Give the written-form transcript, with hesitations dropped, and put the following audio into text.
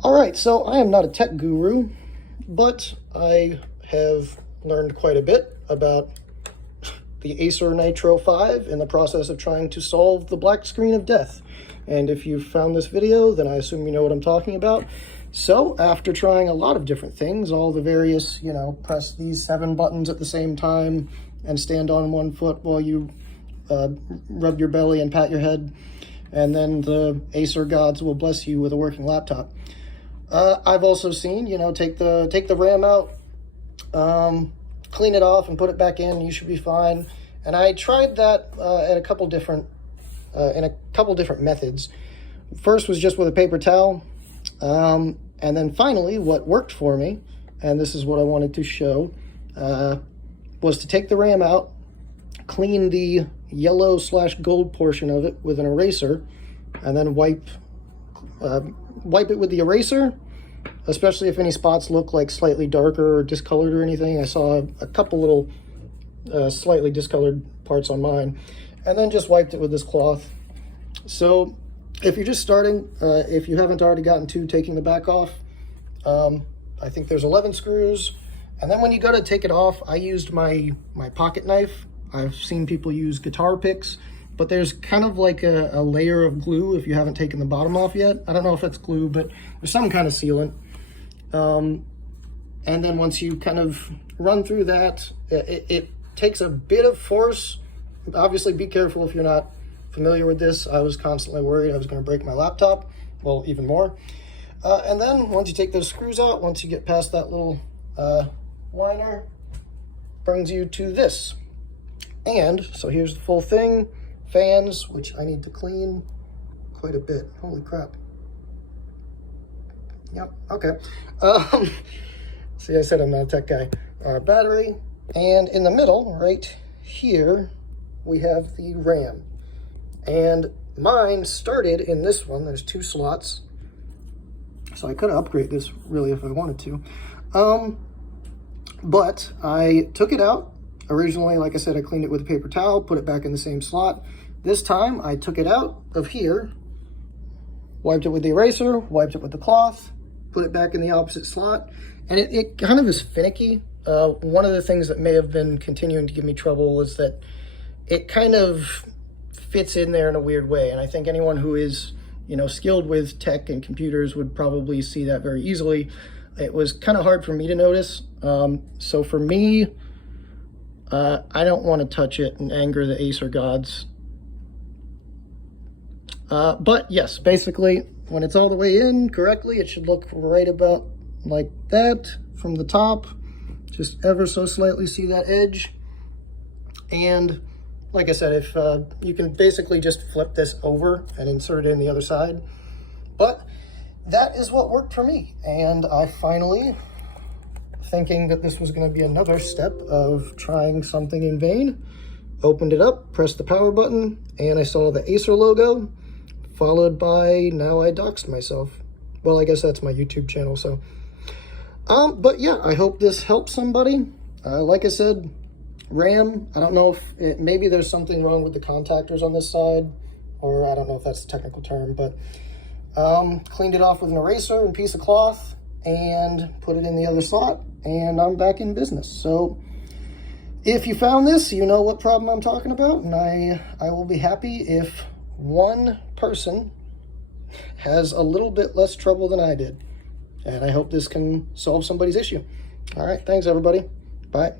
All right, so I am not a tech guru, but I have learned quite a bit about the Acer Nitro 5 in the process of trying to solve the black screen of death. And if you found this video, then I assume you know what I'm talking about. So after trying a lot of different things, all the various, press these 7 buttons at the same time and stand on one foot while you rub your belly and pat your head, and then the Acer gods will bless you with a working laptop. I've also seen, take the RAM out, clean it off and put it back in, you should be fine. And I tried that at a couple different methods. First was just with a paper towel, and then finally what worked for me, and this is what I wanted to show, was to take the RAM out, clean the yellow/gold portion of it with an eraser, and then wipe it with the eraser, especially if any spots look like slightly darker or discolored or anything. I saw a couple little slightly discolored parts on mine, and then just wiped it with this cloth. So if you're just starting, if you haven't already gotten to taking the back off, I think there's 11 screws. And then when you go to take it off, I used my pocket knife. I've seen people use guitar picks, but there's kind of like a layer of glue if you haven't taken the bottom off yet. I don't know if it's glue, but there's some kind of sealant. And then once you kind of run through that, it takes a bit of force. Obviously, be careful if you're not familiar with this. I was constantly worried I was going to break my laptop. Well, even more. And then once you take those screws out, once you get past that little liner, brings you to this. And so here's the full thing. Fans, which I need to clean quite a bit. Holy crap. Yep, okay. See, I said I'm not a tech guy. Battery, and in the middle, right here, we have the RAM. And mine started in this one. There's 2 slots. So I could upgrade this, really, if I wanted to. But I took it out. Originally, like I said, I cleaned it with a paper towel, put it back in the same slot. This time, I took it out of here, wiped it with the eraser, wiped it with the cloth, put it back in the opposite slot, and it kind of is finicky. One of the things that may have been continuing to give me trouble was that it kind of fits in there in a weird way, and I think anyone who is, skilled with tech and computers would probably see that very easily. It was kind of hard for me to notice, so for me, I don't want to touch it and anger the Acer gods. But yes, basically, when it's all the way in correctly, it should look right about like that from the top. Just ever so slightly see that edge. And like I said, if you can basically just flip this over and insert it in the other side. But that is what worked for me. And I finally, thinking that this was going to be another step of trying something in vain, opened it up, pressed the power button, and I saw the Acer logo, followed by, now I doxed myself. Well, I guess that's my YouTube channel, so. But yeah, I hope this helps somebody. Like I said, RAM, I don't know if maybe there's something wrong with the contactors on this side, or I don't know if that's the technical term, but cleaned it off with an eraser and piece of cloth and put it in the other slot, and I'm back in business. So if you found this, you know what problem I'm talking about, and I will be happy if one person has a little bit less trouble than I did. And I hope this can solve somebody's issue. All right, thanks everybody. Bye.